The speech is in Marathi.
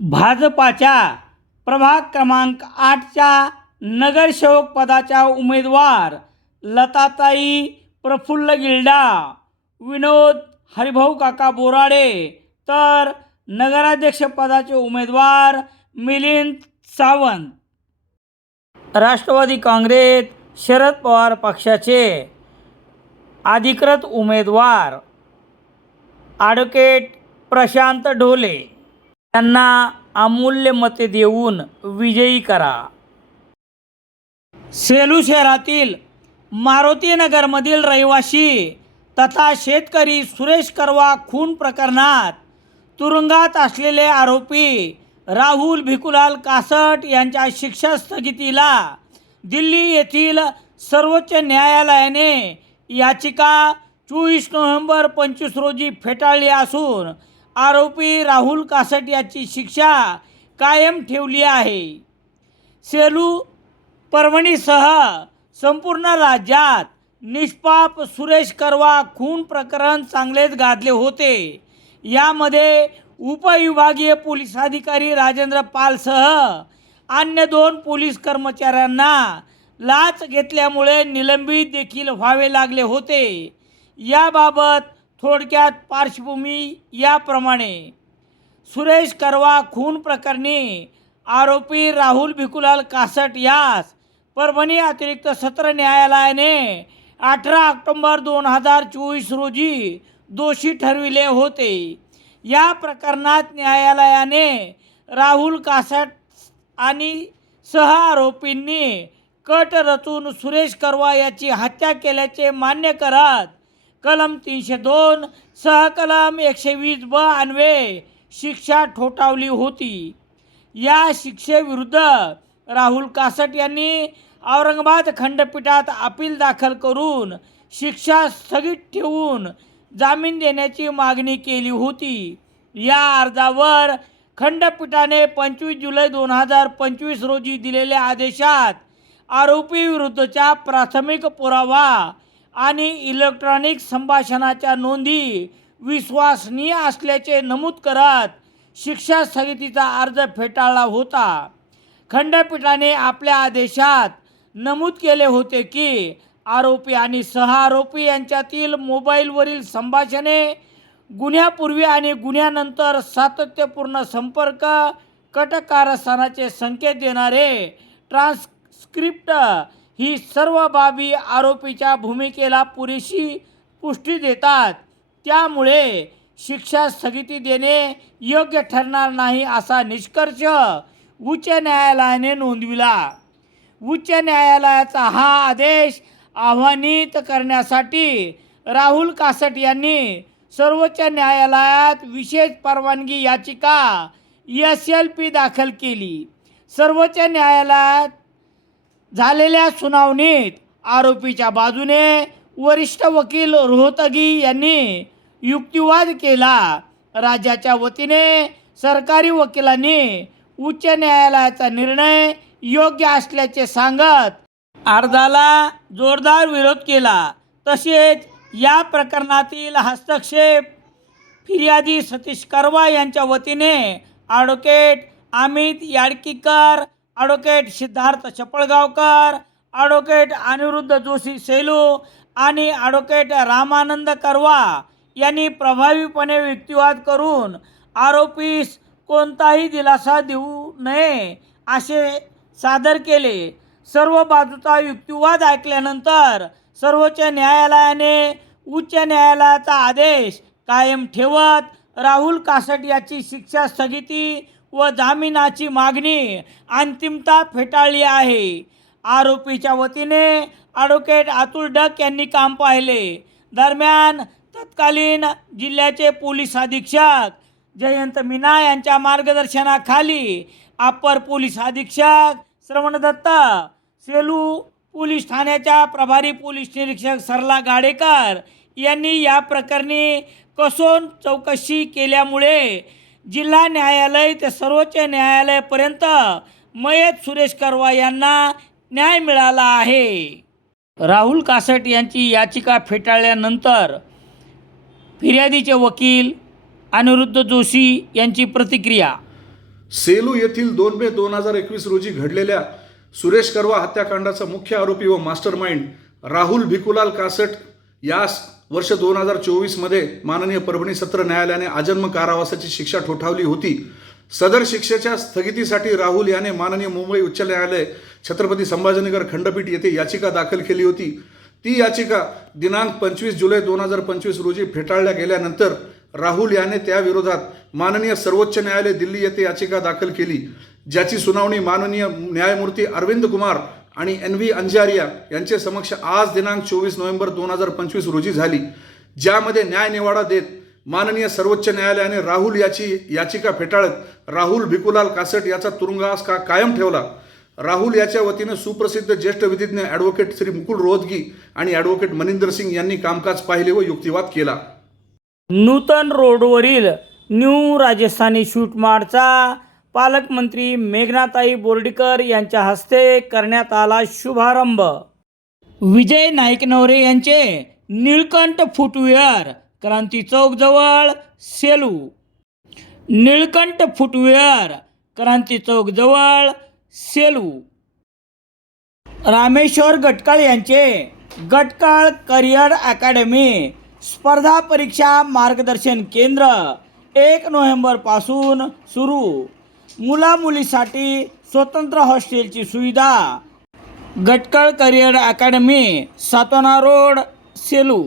भाजपाच्या प्रभाग क्रमांक आठच्या नगरसेवक पदाच्या उमेदवार लताताई प्रफुल्ल गिल्डा. विनोद हरिभाऊ काका बोराडे. तर नगराध्यक्ष पदाचे उमेदवार मिलिंद सावंत. राष्ट्रवादी काँग्रेस शरद पवार पक्षाचे अधिकृत उमेदवार ॲडव्होकेट प्रशांत ढोले. त्यांना अमूल्य मते देऊन विजयी करा. सेलू शहरातील मारुतीनगरमधील रहिवासी तथा शेतकरी सुरेश करवा खून प्रकरणात तुरुंगात असलेले आरोपी राहुल भिकुलाल कासट यांच्या शिक्षा स्थगितीला दिल्ली येथील सर्वोच्च न्यायालयाने याचिका चोवीस नोव्हेंबर पंचवीस रोजी फेटाळली असून आरोपी राहुल कासट याची शिक्षा कायम ठेवली आहे. सेलू परभणीसह संपूर्ण राज्यात निष्पाप सुरेश करवा खून प्रकरण चांगलेच गाजले होते. यामध्ये उपविभागीय पोलीस अधिकारी राजेंद्र पालसह अन्य दोन पोलीस कर्मचाऱ्यांना लाच घेतल्यामुळे निलंबित देखील व्हावे लागले होते. याबाबत थोडक्यात पार्श्वभूमी याप्रमाणे. सुरेश करवा खून प्रकरणी आरोपी राहुल भिकुलाल कासट यास परभणी अतिरिक्त सत्र न्यायालयाने अठरा ऑक्टोंबर दोन हजार चोवीस रोजी दोषी ठरविले होते. या प्रकरणात न्यायालयाने राहुल कासट आणि सह आरोपींनी कट रचून सुरेश करवा याची हत्या केल्याचे मान्य करत कलम तीनशे दोन सहकलम एकशे वीस ब अन्वये शिक्षा ठोठावली होती. या शिक्षेविरुद्ध राहुल कासट यांनी औरंगाबाद खंडपीठात अपील दाखल करून शिक्षा स्थगित ठेवून जामीन देण्याची मागणी केली होती. या अर्जावर खंडपीठाने पंचवीस जुलै दोन हजार पंचवीस रोजी दिलेल्या आदेशात आरोपीविरुद्धच्या प्राथमिक पुरावा आणि इलेक्ट्रॉनिक संभाषणाच्या नोंदी विश्वसनीय असल्याचे नमूद करत शिक्षा स्थगितीचा अर्ज फेटाळला होता. खंडपीठाने आपल्या आदेशात नमूद केले होते की आरोपी आणि सहआरोपी यांच्यातील मोबाईलवरील संभाषणे गुन्ह्यापूर्वी आणि गुन्ह्यानंतर सातत्यपूर्ण संपर्क कटकारस्थानाचे संकेत देणारे ट्रान्सक्रिप्ट ही सर्व बाबी आरोपीच्या भूमिकेला पुरेशी पुष्टी देतात. त्यामुळे शिक्षा स्थगिती देणे योग्य ठरणार नाही असा निष्कर्ष उच्च न्यायालयाने नोंदविला. उच्च न्यायालयाचा हा आदेश आव्हानित करण्यासाठी राहुल कासट यांनी सर्वोच्च न्यायालयात विशेष परवानगी याचिका एस एल पी दाखल केली. सर्वोच्च न्यायालयात झालेल्या सुनावणीत आरोपीच्या बाजूने वरिष्ठ वकील रोहतगी यांनी युक्तिवाद केला. राज्याच्या वतीने सरकारी वकिलांनी उच्च न्यायालयाचा निर्णय योग्य असल्याचे सांगत अर्जाला जोरदार विरोध केला. तसेच या प्रकरणातील हस्तक्षेप फिर्यादी सतीश करवा यांच्या वतीने advocate Amit Yadkikar advocate Siddharth Chapalgaonkar advocate Aniruddh Joshi Selu आणि ॲडव्होकेट रामानंद करवा यांनी प्रभावीपणे युक्तिवाद करून आरोपीस कोणताही दिलासा देऊ नये असे सादर केले. सर्व बाजूचा युक्तिवाद ऐकल्यानंतर सर्वोच्च न्यायालयाने उच्च न्यायालयाचा आदेश कायम ठेवत राहुल कासट याची शिक्षा स्थगिती व जामिनाची मागणी अंतिमता फेटाळली आहे. आरोपीच्या वतीने ॲडव्होकेट अतुल डक यांनी काम पाहिले. दरम्यान तत्कालीन जिल्ह्याचे पोलीस अधीक्षक जयंत मीना यांच्या मार्गदर्शनाखाली अप्पर पोलीस अधीक्षक श्रवणदत्त सेलू पोलीस ठाण्याच्या प्रभारी पोलीस निरीक्षक सरला गाडेकर यांनी या प्रकरणी कसून चौकशी केल्यामुळे जिल्हा न्यायालय ते सर्वोच्च न्यायालयापर्यंत मयत सुरेश करवा यांना न्याय मिळाला आहे. राहुल कासट यांची याचिका फेटाळल्यानंतर फिर्यादीचे वकील अनिरुद्ध जोशी यांची प्रतिक्रिया. सेलू येथील दोन मे दोन हजार एकवीस रोजी घडलेल्या सुरेश करवा हत्याकांडाचा मुख्य आरोपी व मास्टर माइंड राहुल भिकुलाल कासट यास वर्ष दोन हजार चोवीसमध्ये माननीय परभणी सत्र न्यायालयाने आजन्म कारावासाची शिक्षा ठोठावली होती. सदर शिक्षेच्या स्थगितीसाठी राहुल याने माननीय मुंबई उच्च न्यायालय छत्रपती संभाजीनगर खंडपीठ येथे याचिका दाखल केली होती. ती याचिका दिनांक पंचवीस जुलै दोन हजार पंचवीस रोजी फेटाळल्या गेल्यानंतर राहुल याने त्याविरोधात माननीय सर्वोच्च न्यायालय दिल्ली येथे याचिका दाखल केली ज्याची सुनावणी माननीय न्यायमूर्ती अरविंद कुमार आणि एन व्ही अंजारिया यांचे समक्ष आज दिनांक चोवीस नोव्हेंबर दोन हजार पंचवीस रोजी झाली ज्यामध्ये न्याय निवाडा देत माननीय सर्वोच्च न्यायालयाने राहुल याची याचिका फेटाळत राहुल भिकुलाल कासट याचा तुरुंगवास का कायम ठेवला? राहुल याच्या वतीनं सुप्रसिद्ध ज्येष्ठ विधिज्ञ ॲडव्होकेट श्री मुकुल रोहतगी आणि ॲडव्होकेट मनिंदर सिंग यांनी कामकाज पाहिले व युक्तिवाद केला. नूतन रोडवरील न्यू राजस्थानी शूटमार्टचा पालकमंत्री मेघनाताई बोर्डीकर यांच्या हस्ते करण्यात आला शुभारंभ. विजय नाईकनवरे यांचे निळकंठ फुटवेअर क्रांती चौकजवळ सेलू. निळकंठ फुटवेअर क्रांती चौकजवळ सेलू. रामेश्वर गटकाळ यांचे गटकाळ करिअर अकॅडमी स्पर्धा परीक्षा मार्गदर्शन केंद्र एक नोव्हेंबरपासून सुरू. मुलामुलीसाठी स्वतंत्र हॉस्टेलची सुविधा. Gatkal career academy Satona road Selu.